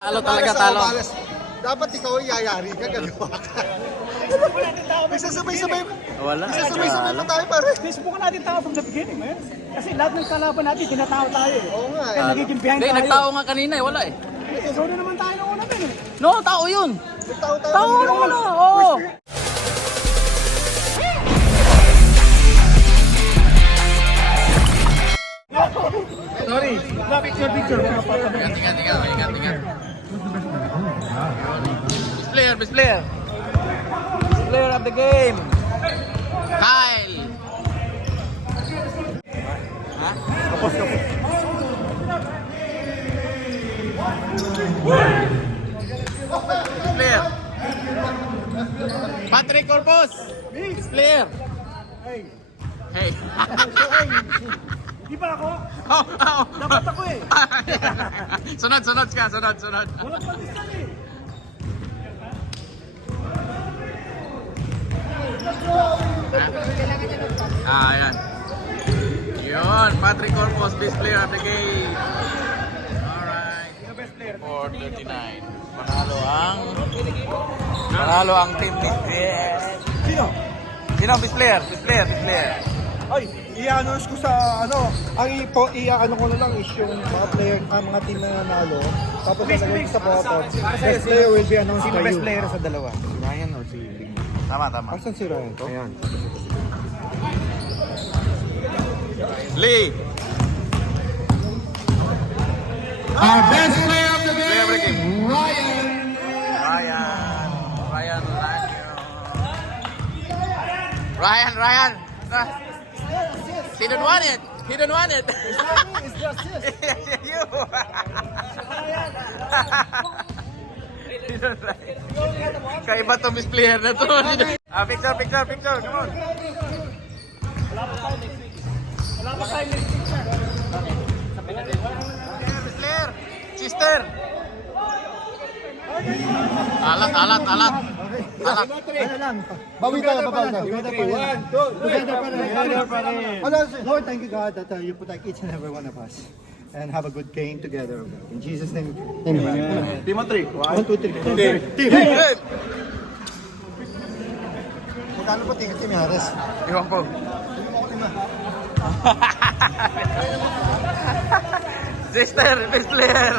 Talo talaga, talo. Dapat ikaw ay yayari ka, gagawa ka. Nagsasabay-sabay. Wala. Nagsasabay-sabay pa tayo pare. Subukan natin tao from the beginning, man. Kasi lahat ng kalaban natin, tinatao tayo eh. Oo nga Kaya eh. nagiging behind Hindi, tayo. nagtao nga kanina eh, wala eh. So na naman tayo nung una din eh. No, tao yun. Tao-tao. Tao na wala. Oo. Sorry. Picture. Ingat. Best player. Best player of the game. Kyle. Ha? Best player. Patrick Corpus. Best player. Hey. Di ba ako? Oh. Dapat ako eh. Sunod ka. Walang palisan eh. Ayan. Yun, Patrick Corpus, best player of the game. Alright. 439. Manalo ang team ni Sino? Sino best player? Best player. Ay, i-announce ko sa i-ano ko na lang is yung mga player, mga team na nanalo. Tapos lalagay ko sa bottom. Best player will be announced by you. Best player sa dalawa? Si Ryan or si Big? Tama. Asan si Ryan to? Ayan. Lee. Our best player of the Player of the game. Ryan. He don't want it. You. He don't like it. Kaiba tong best player na to. Picture. Come on. Wala pa tayo next picture. Best player. Sister. Alat. Bawi tayo. Together pa rin. Lord, thank you God that you protect each and every one of us. And have a good game together. In Jesus' name. Amen. Team 3. 1, 2, 3. Team. Magkano pa Team Harris? Iwan po. Sister, best player.